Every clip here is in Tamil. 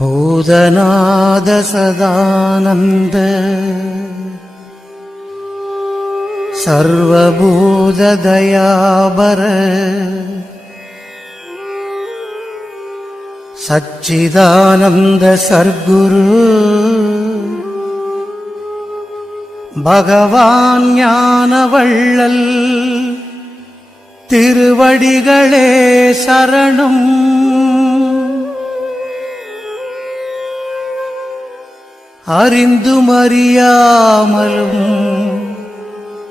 பூதநாத சதானந்த சர்வபூத தயாபர சச்சிதானந்த சர்க்குரு பகவான் ஞானவள்ளல் திருவடிகளே சரணம். அறிந்தும் அறியாமலும்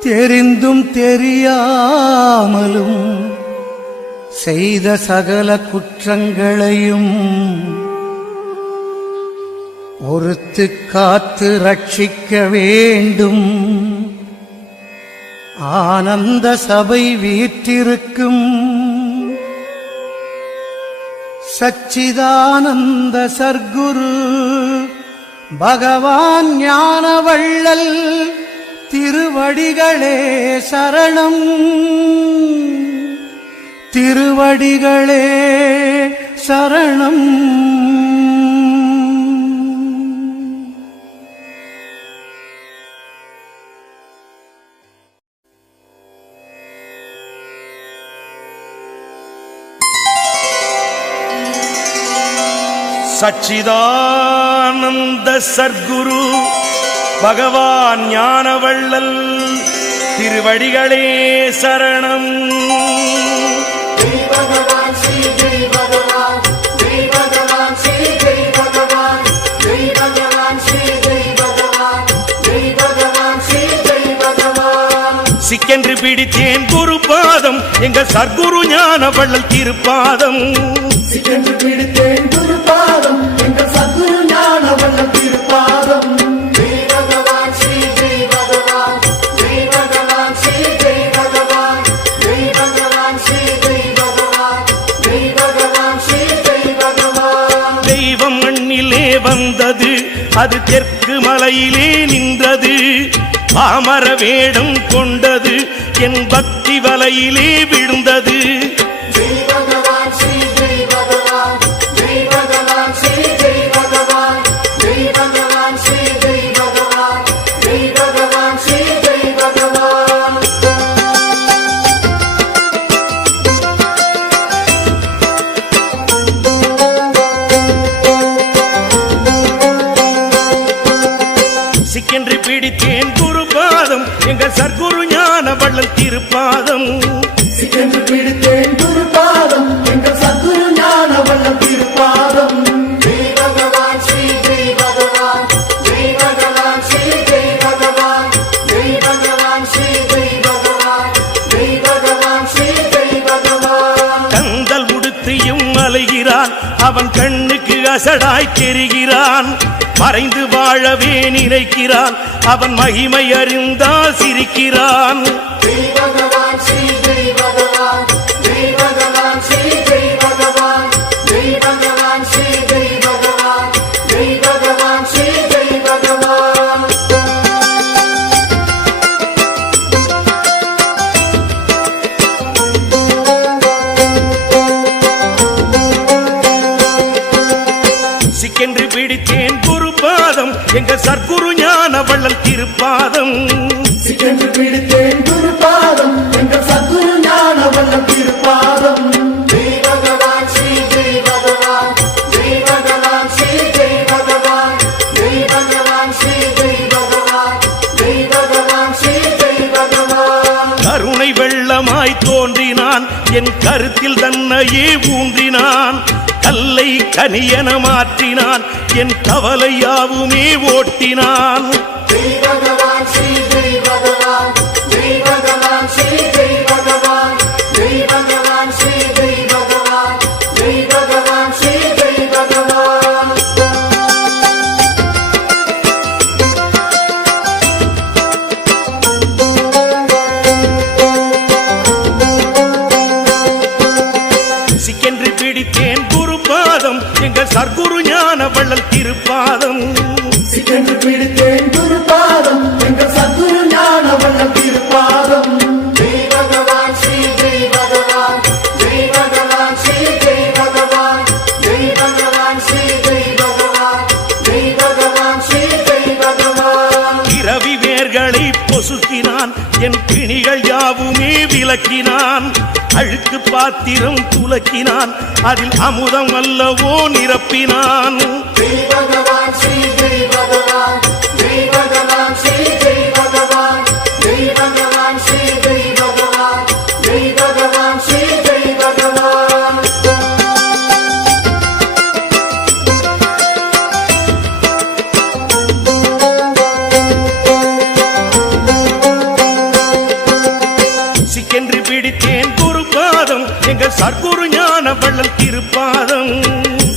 தெரிந்தும் தெரியாமலும் செய்த சகல குற்றங்களையும் பொறுத்து காத்து ரட்சிக்க வேண்டும். ஆனந்த சபை வீற்றிருக்கும் சச்சிதானந்த சர்க்குரு பகவான் ஞானவள்ளல் திருவடிகளே சரணம். திருவடிகளே சரணம். சச்சிதானந்த சர்க்குரு பகவான் ஞானவள்ளல் திருவடிகளே சரணம். சிக்கென்று பிடித்தேன் குரு பாதம் எங்கள் சர்க்குரு ஞானவள்ளல் திருப்பாதம். சிக்கென்று பிடித்தேன் குரு பாதம் எங்கள் சத்குரு ஞானவள்ளல் திருப்பாதம். ஜெய் பகவான் ஸ்ரீ ஜெய் பகவான் ஜெய் பகவான் ஸ்ரீ ஜெய் பகவான் ஜெய் பகவான் ஸ்ரீ ஜெய் பகவான் ஜெய் பகவான் ஸ்ரீ ஜெய் பகவான். தெய்வம் மண்ணிலே வந்தது அது தெற்கு மலையிலே நின்றது. பாமர வேடம் கொண்டது என் பக்தி வலையிலே விழுந்தது. ஜெய் பகவான் ஸ்ரீ ஜெய் பகவான் ஜெய் பகவான் ஸ்ரீ ஜெய் பகவான் ஜெய் பகவான் ஸ்ரீ ஜெய் பகவான் ஜெய் பகவான் ஸ்ரீ ஜெய் பகவான். சிக்கென்று பிடித்தேன் குரு பாதம் எங்கள் சர்க்குரு ஞானவள்ளல் திருப்பாதம். சிக்கென்று பிடித்தேன் குரு பாதம் எங்கள் சத்குரு ஞானவள்ளல் திருப்பாதம். ஜெய் பகவான் ஸ்ரீ ஜெய் பகவான் ஜெய் பகவான் ஸ்ரீ ஜெய் பகவான் ஜெய் பகவான் ஸ்ரீ ஜெய் பகவான் ஜெய் பகவான் ஸ்ரீ ஜெய் பகவான். கந்தல் உடுத்தியும் அலைகிறான் அவன் கண்ணுக்கு அசடாய் தெரிகிறான். மறைந்து வாழவே நினைக்கிறான் அவன் மகிமை அறிந்தால் சிரிக்கிறான். ஜெய் பகவான் ஸ்ரீ ஜெய் பகவான் ஜெய் பகவான் ஸ்ரீ ஜெய் பகவான் ஜெய் பகவான் ஸ்ரீ ஜெய் பகவான் ஜெய் பகவான் ஸ்ரீ ஜெய் பகவான். சிக்கென்று பிடித்தேன் குரு பாதம் எங்கள் சர்க்குரு ஞானவள்ளல் திருப்பாதம். சிக்கென்று பிடித்தேன் குரு பாதம் எங்கள் சத்குரு ஞானவள்ளல் திருப்பாதம். ஜெய் பகவான் ஸ்ரீ ஜெய் பகவான் ஜெய் பகவான் ஸ்ரீ ஜெய் பகவான் ஜெய் பகவான் ஸ்ரீ ஜெய் பகவான் ஜெய் பகவான் ஸ்ரீ ஜெய் பகவான். கருணை வெள்ளமாய் தோன்றினான் என் கருத்தில் தன்னையே ஊன்றினான். கல்லை கனியன மாற்றினான் என் கவலையாவுமே ஓட்டினான். ஜெய் பகவான் ஸ்ரீ ஜெய் பகவான் ஜெய் பகவான் ஸ்ரீ ஜெய் பகவான் ஜெய் பகவான் ஸ்ரீ ஜெய் பகவான் ஜெய் பகவான் ஸ்ரீ ஜெய் பகவான். சிக்கென்று பிடித்தேன் குரு பாதம் எங்கள் சர்க்குரு ஞானவள்ளல் திருப்பாதம். சிக்கென்று பிடித்தேன் குரு பாதம் எங்கள் சத்குரு ஞானவள்ளல் திருப்பாதம். ஜெய் பகவான் ஸ்ரீ ஜெய் பகவான் ஜெய் பகவான் ஸ்ரீ ஜெய் பகவான் ஜெய் பகவான் ஸ்ரீ ஜெய் பகவான் கரைகளை பொசுக்கினான், என் பிணிகள் யாவுமே விலக்கினான். அழுக்கு பாத்திரம் துலக்கினான், அதில் அமுதம் அல்லவோ நிரப்பினான். ஜெய் பகவான் ஸ்ரீ ஜெய் பகவான், ஜெய் பகவான் ஸ்ரீ ஜெய் பகவான், ஜெய் பகவான் ஸ்ரீ ஜெய் பகவான், ஜெய் பகவான் ஸ்ரீ ஜெய் பகவான். சிக்கென்று பிடித்தேன் குருபாதம், எங்கள் சர்க்குரு ஞான வள்ளல் திருப்பாதம்.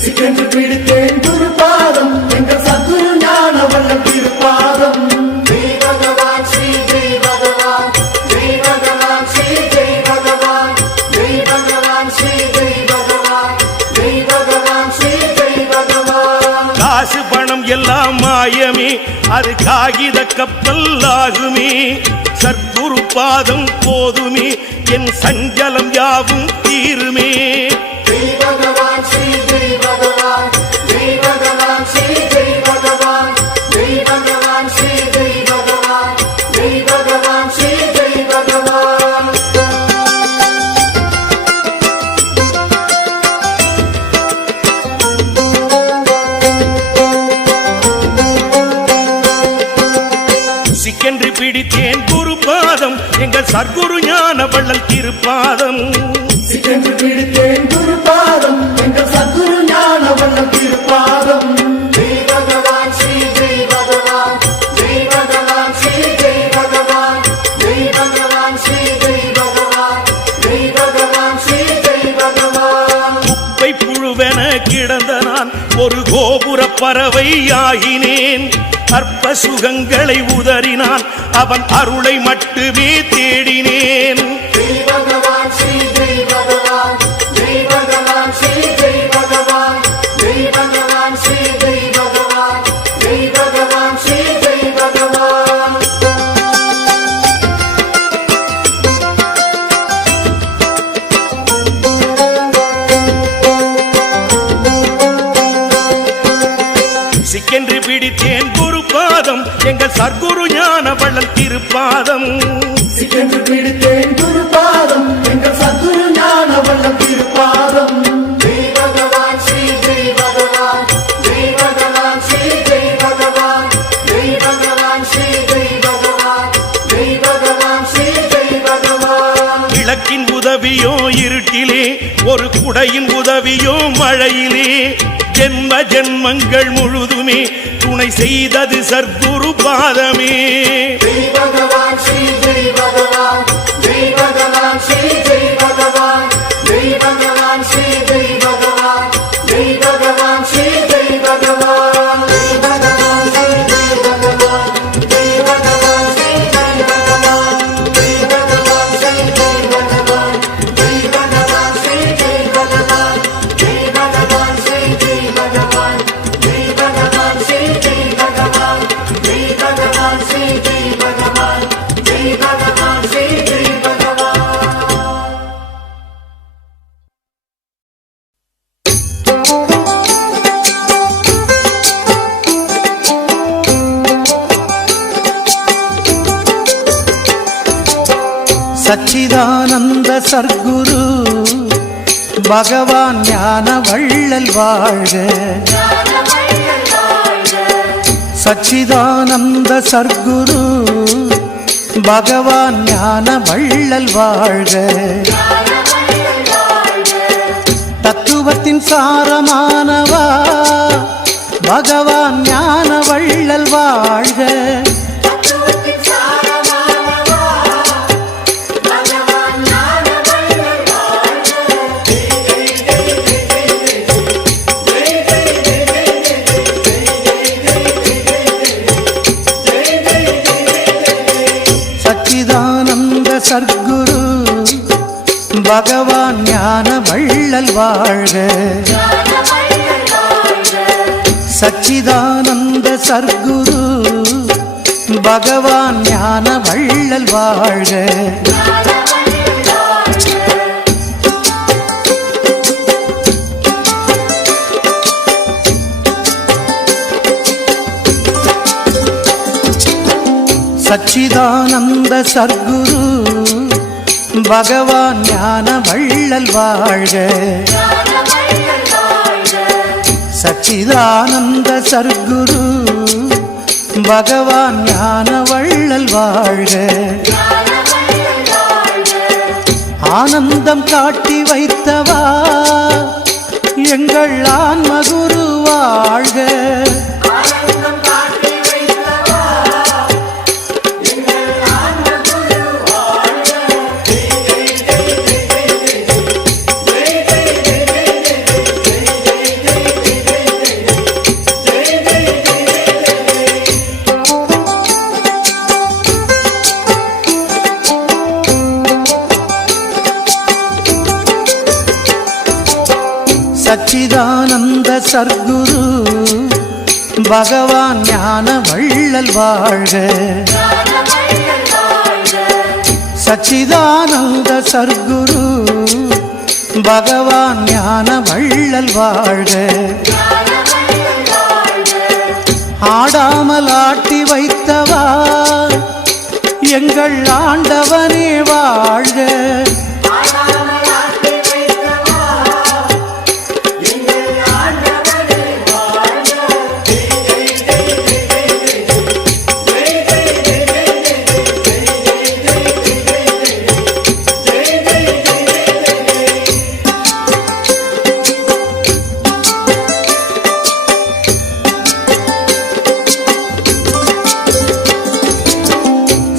சிக்கென்று பிடித்தேன் குருபாதம், எங்கள் சத்குரு ஞான வள்ளல் திருப்பாதம். ஜெய் பகவான் ஸ்ரீ ஜெய் பகவான், ஜெய் பகவான் ஸ்ரீ ஜெய் பகவான், ஜெய் பகவான் ஸ்ரீ ஜெய் பகவான், ஜெய் பகவான் ஸ்ரீ ஜெய் பகவான். காசு பணம் எல்லாம் மாயமே, அது காகித கப்பல் ஆகுமே. சர்க்குரு பாதம் போதுமே, என் சஞ்சலம் யாவும் தீருமே. ஜெய் பகவான் ஸ்ரீ ஜெய் பகவான், ஜெய் பகவான் ஸ்ரீ ஜெய் பகவான், ஜெய் பகவான் ஸ்ரீ ஜெய் பகவான், ஜெய் பகவான் ஸ்ரீ ஜெய் பகவான். சிக்கென்று பிடித்தேன் குருபாதம், எங்கள் சர்க்குரு ஞான வள்ளல் திருப்பாதம். சிக்கென்று பிடித்தேன் குருபாதம், எங்கள் சத்குரு ஞான வள்ளல் திருப்பாதம். ஜெய் பகவான் ஸ்ரீ ஜெய் பகவான், ஜெய் பகவான் ஸ்ரீ ஜெய் பகவான், ஜெய் பகவான் ஸ்ரீ ஜெய் பகவான், ஜெய் பகவான் ஸ்ரீ ஜெய் பகவான். குப்பை புழுவென கிடந்த நான் ஒரு கோபுர பறவை ஆகினேன். அற்ப சுகங்களை உதறினான், அவன் அருளை மட்டுமே தேடினேன். ஜெய் பகவான் ஸ்ரீ ஜெய் பகவான், ஜெய் பகவான் ஸ்ரீ ஜெய் பகவான், ஜெய் பகவான் ஸ்ரீ ஜெய் பகவான், ஜெய் பகவான் ஸ்ரீ ஜெய் பகவான். சிக்கென்று பிடித்தேன் குருபாதம், எங்கள் சர்க்குரு ஞான வள்ளல் திருப்பாதம். சிக்கென்று பிடித்தேன் குருபாதம், எங்கள் சத்குரு ஞான வள்ளல் திருப்பாதம். ஜெய் பகவான் ஸ்ரீ ஜெய் பகவான், ஜெய் பகவான் ஸ்ரீ ஜெய் பகவான், ஜெய் பகவான் ஸ்ரீ ஜெய் பகவான், ஜெய் பகவான் ஸ்ரீ ஜெய் பகவான். விளக்கின் உதவியோ இருட்டிலே, ஒரு குடையின் உதவியோ மழையிலே. ஜென்ம ஜென்மங்கள் முழுதுமே துணை செய்தது சர்க்குரு பாதமே. ஜெய் பகவான் ஸ்ரீ ஜெய் பகவான், ஜெய் பகவான் ஸ்ரீ ஜெய் பகவான், ஜெய் பகவான் ஸ்ரீ ஜெய் பகவான், ஜெய் பகவான் ஸ்ரீ ஜெய் பகவான். ஜெய் பகவான் ஸ்ரீ ஜெய் பகவான், ஜெய் பகவான் ஸ்ரீ ஜெய் பகவான், ஜெய் பகவான் ஸ்ரீ ஜெய் பகவான், ஜெய் பகவான் ஸ்ரீ ஜெய் பகவான், ஜெய் பகவான் ஸ்ரீ ஜெய் பகவான், ஜெய் பகவான் ஸ்ரீ ஜெய் பகவான், ஜெய் பகவான் ஸ்ரீ ஜெய் பகவான், ஜெய் பகவான் ஸ்ரீ ஜெய் பகவான். சச்சிதானந்த சர்க்குரு பகவான் ஞான வள்ளல் வாழ்க. சச்சிதானந்த சர்க்குரு பகவான் ஞான வள்ளல் வாழ்க. தத்துவத்தின் சாரமானவா பகவான் ஞான வள்ளல் வாழ்க. சச்சிதானந்த சர்க்குரு பகவான் ஞான வள்ளல் வாழ்க. சச்சிதானந்த சர்க்குரு பகவான் ஞான வள்ளல் வாழ்க. சச்சிதானந்த சர்க்குரு பகவான் ஞான வள்ளல் வாழ்க. சச்சிதானந்த சர்க்குரு பகவான் ஞான வள்ளல் வாழ்க. ஆனந்தம் காட்டி வைத்தவா எங்கள் ஆன்மகுரு வாழ்க. சச்சிதானந்த சர்க்குரு பகவான் ஞான வள்ளல் வாழ்க. சச்சிதானந்த சர்க்குரு பகவான் ஞான வள்ளல் வாழ்க. ஆடாமல் ஆட்டி வைத்தவா எங்கள் ஆண்டவனே வாழ்க.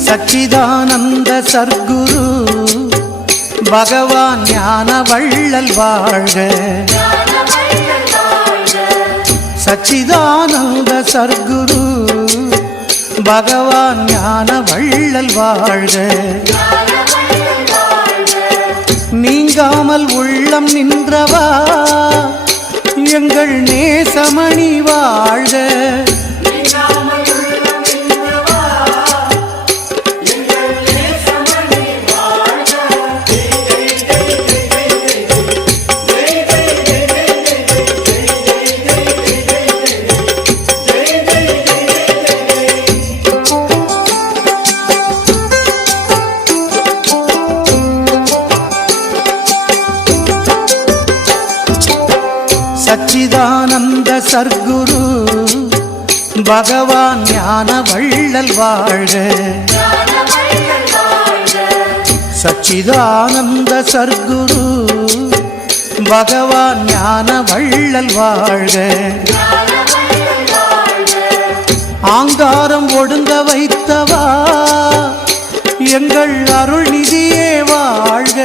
சச்சிதானந்த சர்க்குரு பகவான் ஞான வள்ளல் வாழ்க. சச்சிதானந்த சர்க்குரு பகவான் ஞான வள்ளல் வாழ்க. நீங்காமல் உள்ளம் நின்றவா எங்கள் நேசமணி வாழ்க. சச்சிதானந்த சர்க்குரு பகவான் ஞான வள்ளல் வாழ்க. சச்சிதானந்த சர்க்குரு பகவான் ஞான வள்ளல் வாழ்க. ஆங்காரம் ஒடுங்க வைத்தவா எங்கள் அருள் நிதியே வாழ்க.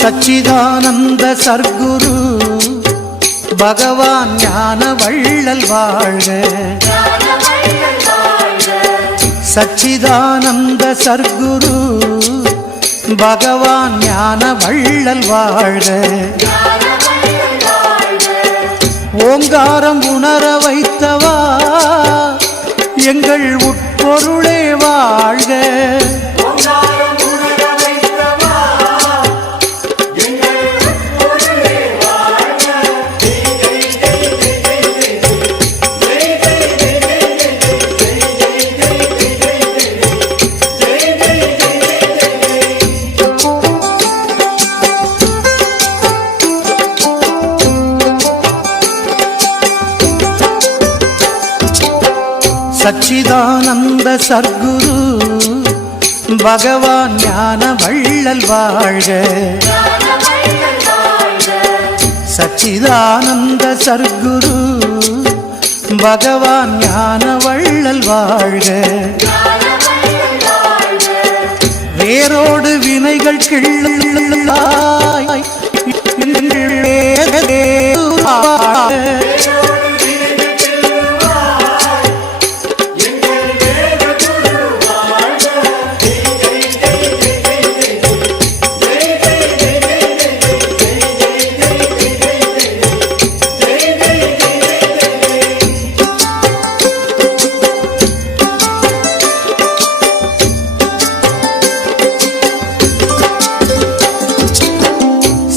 சச்சிதானந்த சர்க்குரு பகவான் ஞான வள்ளல் வாழ்க. சச்சிதானந்த சர்க்குரு பகவான் ஞான வள்ளல் வாழ்க. ஓங்காரம் உணர வைத்தவா எங்கள் உட்பொருளே வாழ்க. சச்சிதானந்த சர்க்குரு பகவான் ஞான வள்ளல் வாழ்க. சச்சிதானந்த சர்க்குரு பகவான் ஞான வள்ளல் வாழ்க. வேரோடு வினைகள் கிள்ளாய்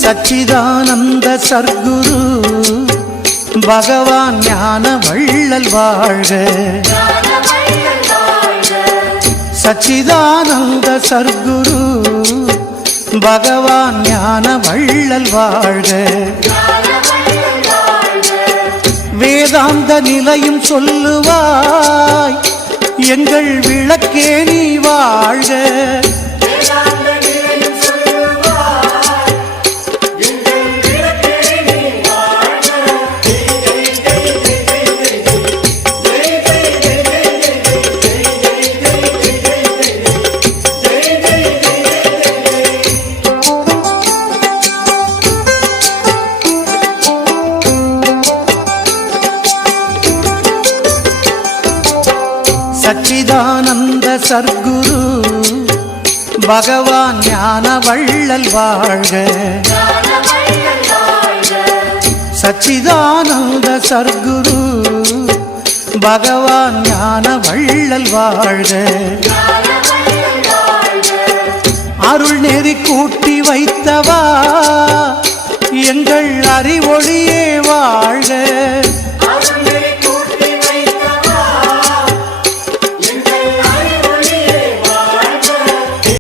சச்சிதானந்த சர்க்குரு பகவான் ஞான வள்ளல் வாழ்க. சச்சிதானந்த சர்க்குரு பகவான் ஞான வள்ளல் வாழ்க. வேதாந்த நிலையும் சொல்லுவாய் எங்கள் விளக்கே நீ வாழ்க. சச்சிதானந்த சர்க்குரு பகவான் ஞான வள்ளல் வாழ்க. சச்சிதானந்த சர்க்குரு பகவான் ஞான வள்ளல் வாழ்க. அருள் நெறி கூட்டி வைத்தவா எங்கள் அறிவொளியே வாழ்க.